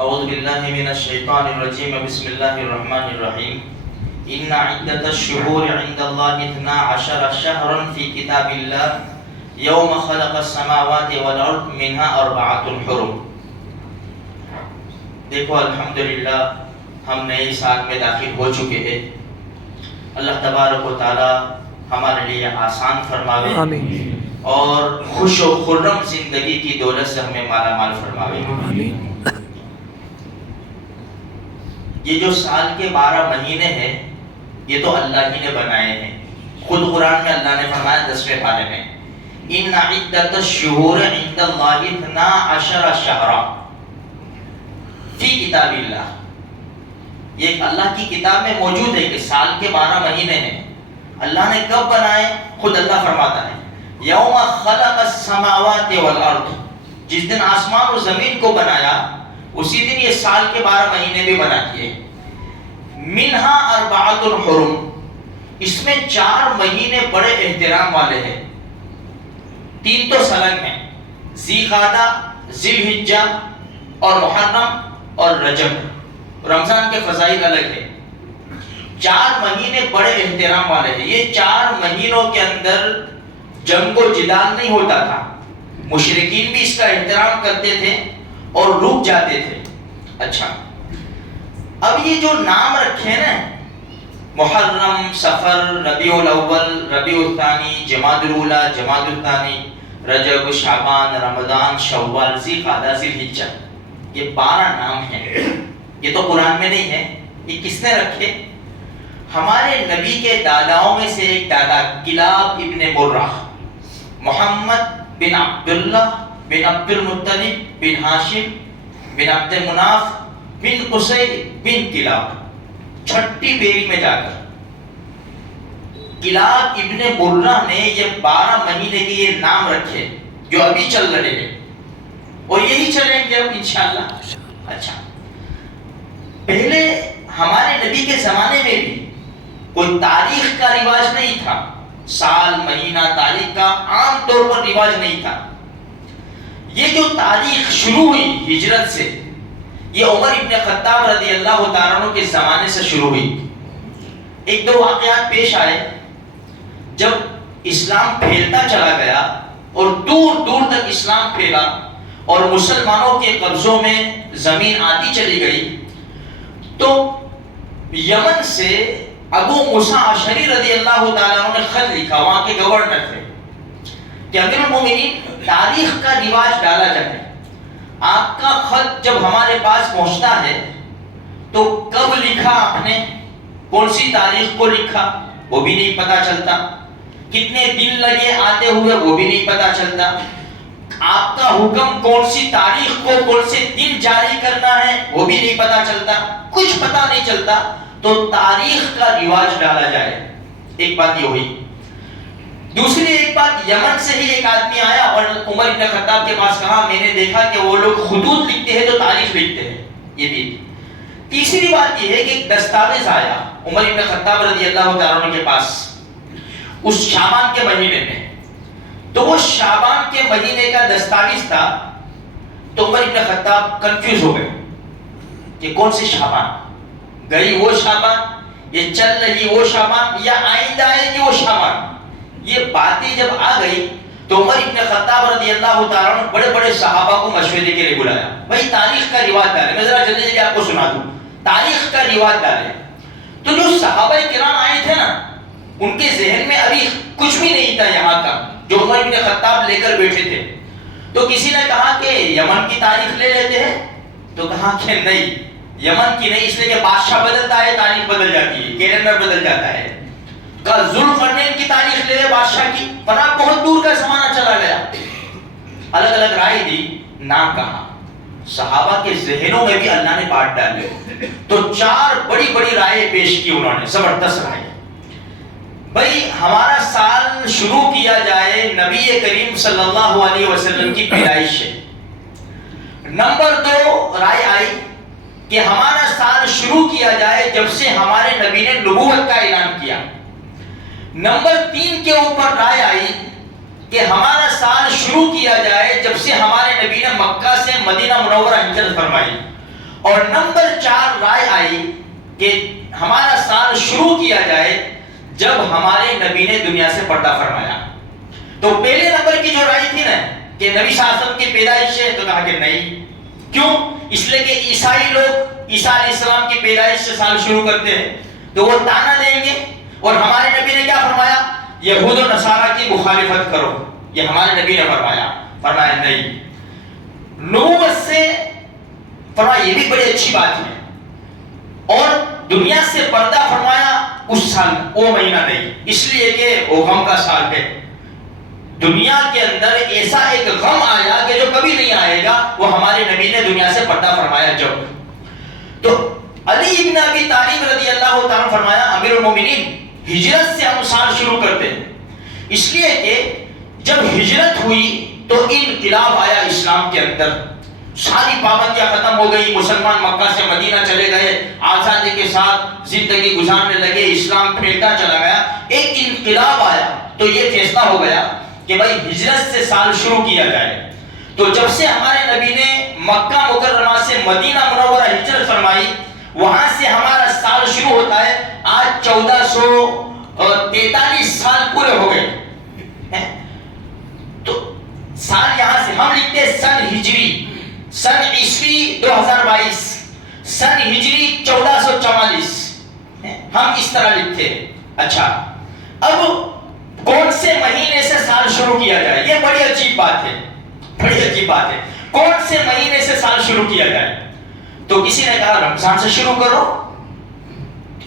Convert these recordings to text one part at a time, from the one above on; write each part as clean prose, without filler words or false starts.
اعوذ باللہ من الشیطان الرجیم بسم اللہ الرحمن الرحیم ان عدۃ الشہور عند اللہ 12 شہرا فی کتاب اللہ یوم خلق السماوات والارض منها 4 حرم۔ دیکھو الحمدللہ ہم نئے سال میں داخل ہو چکے ہیں۔ اللہ تبارک و تعالی ہمارے لیے آسان فرماوے اور خوش و خرم زندگی کی دولت سے ہمیں مالا مال فرماوے۔ یہ جو سال کے 12 مہینے ہیں یہ تو اللہ ہی نے بنائے ہیں۔ خود قرآن میں اللہ نے فرمایا 10ویں پارے میں ان عدۃ الشہور عند اللہ 12 شہرا فی کتاب اللہ۔ یہ اللہ کی کتاب میں موجود ہے کہ سال کے 12 مہینے ہیں۔ اللہ نے کب بنائے؟ خود اللہ فرماتا ہے یوم خلق السماوات والارض، جس دن آسمان و زمین کو بنایا اسی دن یہ سال کے 12 مہینے بھی بنا دیے۔ منہا 4 حرم، اس میں 4 مہینے بڑے احترام والے ہیں۔ 3 تو سلگ ہیں، ذی قعدہ، ذی الحجہ اور محرم اور رجب۔ رمضان کے فضائل الگ ہیں۔ 4 مہینے بڑے احترام والے ہیں۔ یہ 4 مہینوں کے اندر جنگ و جدال نہیں ہوتا تھا، مشرکین بھی اس کا احترام کرتے تھے اور رک جاتے تھے۔ اچھا، اب یہ جو نام رکھے نا محرم، صفر، ربیع الاول، ربیع الثانی، جمادی الاولی، جمادی الثانی، رجب، شعبان، رمضان، شوال، ذی قعدہ، ذی الحجہ، یہ 12 نام ہیں۔ یہ تو قرآن میں نہیں ہے، یہ کس نے رکھے؟ ہمارے نبی کے داداؤں میں سے ایک دادا کلاب ابن مرہ، محمد بن عبداللہ بن عبد المطلب بن ہاشم بن عبد مناف بن قصی بن کلاب، چھٹی بیوی میں جا کر کلاب ابن مرہ نے یہ 12 مہینے کے یہ نام رکھے جو ابھی چل رہے ہیں اور یہی چلیں گے اب انشاءاللہ۔ اچھا، پہلے ہمارے نبی کے زمانے میں بھی کوئی تاریخ کا رواج نہیں تھا، سال، مہینہ، تاریخ کا عام طور پر رواج نہیں تھا۔ یہ جو تاریخ شروع ہوئی ہجرت سے، یہ عمر ابن خطاب رضی اللہ تعالیٰ عنہ کے زمانے سے شروع ہوئی۔ 1-2 واقعات پیش آئے۔ جب اسلام پھیلتا چلا گیا اور دور دور تک اسلام پھیلا اور مسلمانوں کے قبضوں میں زمین آتی چلی گئی، تو یمن سے ابو موسیٰ اشعری رضی اللہ تعالیٰ عنہ نے خط لکھا، وہاں کے گورنر تھے، کہ امیر المومنین تاریخ کا رواج ڈالا جائے۔ آپ کا خط جب ہمارے پاس پہنچتا ہے تو کب لکھا آپ نے، کون سی تاریخ کو لکھا وہ بھی نہیں پتا چلتا، کتنے دن لگے آتے ہوئے وہ بھی نہیں پتا چلتا، آپ کا حکم کون سی تاریخ کو کون سے دن جاری کرنا ہے وہ بھی نہیں پتا چلتا، کچھ پتا نہیں چلتا، تو تاریخ کا رواج ڈالا جائے۔ ایک بات یہ ہوئی۔ دوسری ایک بات، یمن سے ہی ایک آدمی آیا اور عمر بن خطاب کے پاس کہا میں نے دیکھا کہ وہ لوگ خطوط لکھتے ہیں تو تاریخ لکھتے ہیں، یہ بھی۔ تیسری بات یہ ہے کہ ایک دستاویز آیا عمر بن خطاب رضی اللہ تعالیٰ عنہ کے پاس اس شعبان کے مہینے میں، تو وہ شعبان کے مہینے کا دستاویز تھا، تو عمر بن خطاب کنفیوز ہو گئے کہ کون سی شعبان، گئی وہ شعبان، یہ چل رہی وہ شعبان، یا آئندہ آئے گی وہ شعبان۔ یہ باتیں جب آ گئی تو عمر ابن خطاب رضی اللہ تعالیٰ عنہ بڑے بڑے صحابہ کو مشورے کے لیے بلایا، بھائی تاریخ کا رواج ڈالے، میں ذرا جلدی جلدی آپ کو سنا دوں، تاریخ کا رواج ڈالے۔ تو جو صحابہ کرام آئے تھے نا، ان کے ذہن میں ابھی کچھ بھی نہیں تھا یہاں کا جو عمر ابن خطاب لے کر بیٹھے تھے۔ تو کسی نے کہا کہ یمن کی تاریخ لے لیتے ہیں، تو کہا کہ نہیں، یمن کی نہیں، اس لیے کہ بادشاہ بدلتا ہے تاریخ بدل جاتی ہے، کیلنڈر بدل جاتا ہے۔ کہا ذوالقرنین کی تاریخ لے لے بادشاہ کی، پر اب بہت دور کا زمانہ چلا گیا۔ الگ الگ رائے دی، نام کہا۔ صحابہ کے ذہنوں میں بھی اللہ نے بات ڈالے، تو 4 بڑی بڑی رائے پیش کی انہوں نے، زبردست رائے۔ بھائی ہمارا سال شروع کیا جائے نبی کریم صلی اللہ علیہ وسلم کی پیدائش سے۔ نمبر 2 رائے آئی کہ ہمارا سال شروع کیا جائے جب سے ہمارے نبی نے نبوت کا اعلان کیا۔ نمبر 3 کے اوپر رائے آئی کہ ہمارا سال شروع کیا جائے جب سے ہمارے نبی نے مکہ سے مدینہ منورہ ہجرت فرمائی۔ اور نمبر 4 رائے آئی کہ ہمارا سال شروع کیا جائے جب ہمارے نبی نے دنیا سے پردہ فرمایا. تو پہلے نمبر کی جو رائے تھی نا کہ نبی صلی اللہ علیہ وسلم کی پیدائش ہے، تو کہا کہ نہیں. کیوں؟ اس لیے کہ عیسائی لوگ عیسیٰ علیہ السلام کی پیدائش سے سال شروع کرتے ہیں تو وہ تانا دیں گے. اور ہمارے نبی نے کیا فرمایا؟ یہود و نصارہ کی مخالفت کرو. یہ ہمارے نبی نے فرمایا نہیں. نبوت سے فرمایا یہ بھی بڑی اچھی بات ہے. اور دنیا سے پردہ فرمایا اس سال، وہ مہینہ نہیں، اس لیے کہ وہ غم کا سال ہے. دنیا کے اندر ایسا ایک غم آیا کہ جو کبھی نہیں آئے گا، وہ ہمارے نبی نے دنیا سے پردہ فرمایا جب. تو علی ابن ابی طالب رضی اللہ تعالیٰ فرمایا امیر المومنین ہجرت سے ہم سال شروع کرتے ہیں، اس لیے کہ جب ہجرت ہوئی تو انقلاب آیا اسلام کے اندر. ساری پابندیاں ختم ہو گئی، مسلمان مکہ سے مدینہ چلے گئے، آزادی کے ساتھ زندگی گزارنے لگے، اسلام پھیلتا چلا گیا. ایک انقلاب آیا تو یہ فیصلہ ہو گیا کہ بھائی ہجرت سے سال شروع کیا جائے. تو جب سے ہمارے نبی نے مکہ مکرمہ سے مدینہ منورہ ہجرت فرمائی، وہاں سے ہمارا سال شروع ہوتا ہے. آج 1443 سال پورے ہو گئے. تو سال یہاں سے ہم لکھتے ہیں سن ہجری، سن عیسوی 2022، سن ہجری 1444، ہم اس طرح لکھتے ہیں. اچھا، اب کون سے مہینے سے سال شروع کیا جائے؟ یہ بڑی عجیب بات ہے، بڑی عجیب بات ہے. کون سے مہینے سے سال شروع کیا جائے؟ تو کسی نے کہا رمضان سے شروع کرو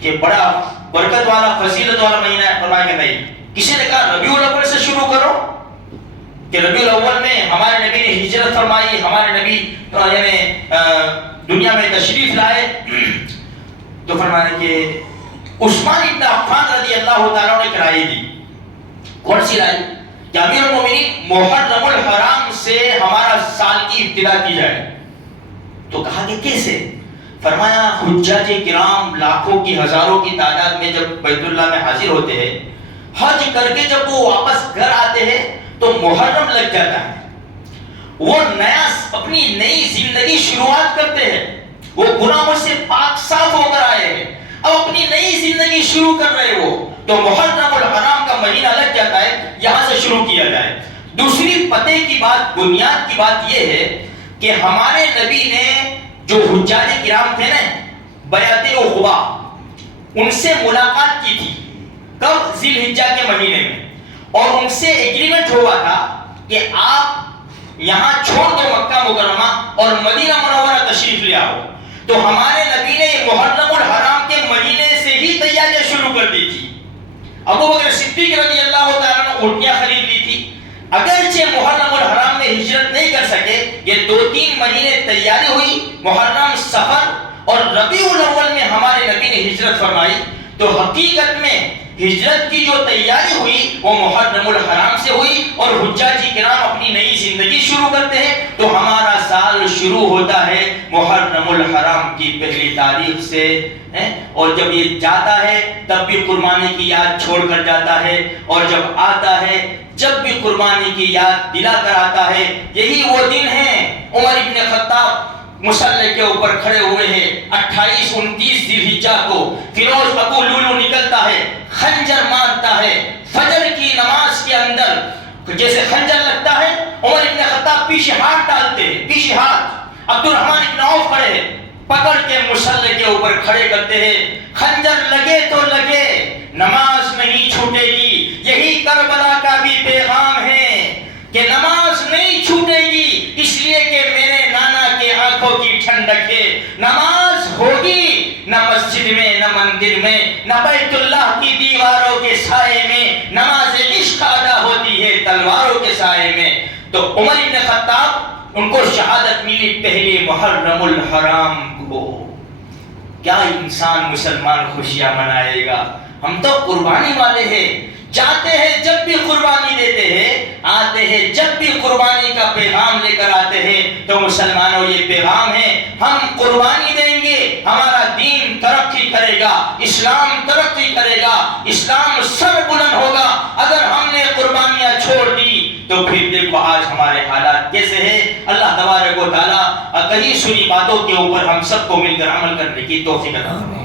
کہ بڑا برکت والا فضیلت والا مہینہ ہے. فرمایا کہ نہیں. کسی نے کہا ربیع الاول سے شروع کرو کہ ربیع الاول میں ہمارے نبی نے ہجرت فرمائی، ہمارے نبی یعنی دنیا میں تشریف لائے. تو فرمایا کہ عثمان ابن عفان رضی اللہ تعالیٰ نے رائے دی. کون سی رائے؟ کہ امیر المومنین محرم الحرام سے ہمارا سال کی ابتدا کی جائے. تو کہا کہ کیسے؟ فرمایا حجاج کرام لاکھوں کی ہزاروں کی تعداد میں جب بیت اللہ میں حاضر ہوتے ہیں، حج کر کے جب وہ واپس گھر آتے ہیں تو محرم لگ جاتا ہے. وہ نیا اپنی نئی زندگی شروعات کرتے ہیں، وہ گناہوں سے پاک صاف ہو کر آئے ہیں، اب اپنی نئی زندگی شروع کر رہے ہو. تو محرم الحرام کا مہینہ لگ جاتا ہے، یہاں سے شروع کیا جائے. دوسری پتے کی بات، بنیاد کی بات یہ ہے کہ ہمارے نبی نے جو حجاج کرام تھے نا بیعت عقبہ، ان سے ملاقات کی تھی. کب؟ ذی الحجہ کے مہینے میں. اور ان سے ایگریمنٹ ہوا تھا کہ آپ یہاں چھوڑ دو مکہ مکرمہ اور مدینہ منورہ تشریف لے آؤ. تو ہمارے نبی نے محرم الحرام کے مہینے سے ہی تیاریاں شروع کر دی تھی. ابو بکر صدیق رضی اللہ تعالیٰ نے اونٹیاں خرید لی تھی. اگرچہ محرم الحرام میں ہجرت نہیں کر سکے، یہ 2-3 مہینے تیاری ہوئی، محرم، صفر اور ربیع الاول میں ہمارے نبی نے ہجرت فرمائی. تو حقیقت میں ہجرت کی جو تیاری ہوئی وہ محرم الحرام سے ہوئی، اور حجاج کرام اپنی نئی زندگی شروع کرتے ہیں. تو ہمارا سال شروع ہوتا ہے محرم الحرام کی پہلی تاریخ سے. اور جب یہ جاتا ہے تب بھی قربانی کی یاد چھوڑ کر جاتا ہے، اور جب آتا ہے جب بھی قربانی کی یاد دلا کر آتا ہے. یہی وہ دن ہے عمر ابن خطاب مصلی کے اوپر کھڑے ہوئے ہیں 28-29 ذی الحجہ کو. فیروز ابو لولو نکلتا ہے، خنجر مارتا ہے فجر کی نماز کے اندر. جیسے خنجر لگتا ہے عمر ابن خطاب پیچھے ہاتھ ڈالتے ہیں، پیچھے ہاتھ. عبد الرحمن ابن عوف کھڑے ہیں، پکڑ کے مصلی کے اوپر کھڑے کرتے ہیں. خنجر لگے تو لگے، نماز نہیں چھوٹے گی. یہی کربلا کا بھی پیغام ہے کہ نماز نہیں چھوٹے گی، اس لیے کہ میرے نانا کے آنکھوں کی ٹھنڈک ہے. نماز ہوگی نہ مسجد میں، نہ مندر میں، نہ بیت اللہ کی دیواروں کے سائے میں. نماز عشق ادا ہوتی ہے تلواروں کے سائے میں. تو عمر ابن خطاب ان کو شہادت ملی پہلے محرم الحرام کو. کیا انسان مسلمان خوشیاں منائے گا؟ ہم تو قربانی والے ہیں، جاتے ہیں جب بھی قربانی دیتے ہیں، آتے ہیں جب بھی قربانی کا پیغام لے کر آتے ہیں. تو مسلمانوں یہ پیغام ہے، ہم قربانی دیں گے، ہمارا دین ترقی کرے گا، اسلام ترقی کرے گا، اسلام سر بلند ہوگا. اگر ہم نے قربانیاں چھوڑ دی تو پھر دیکھو آج ہمارے حالات کیسے ہیں. اللہ تبارک و تعالیٰ کہیں سنی باتوں کے اوپر ہم سب کو مل کر عمل کرنے کی توفیق عطا فرمائے.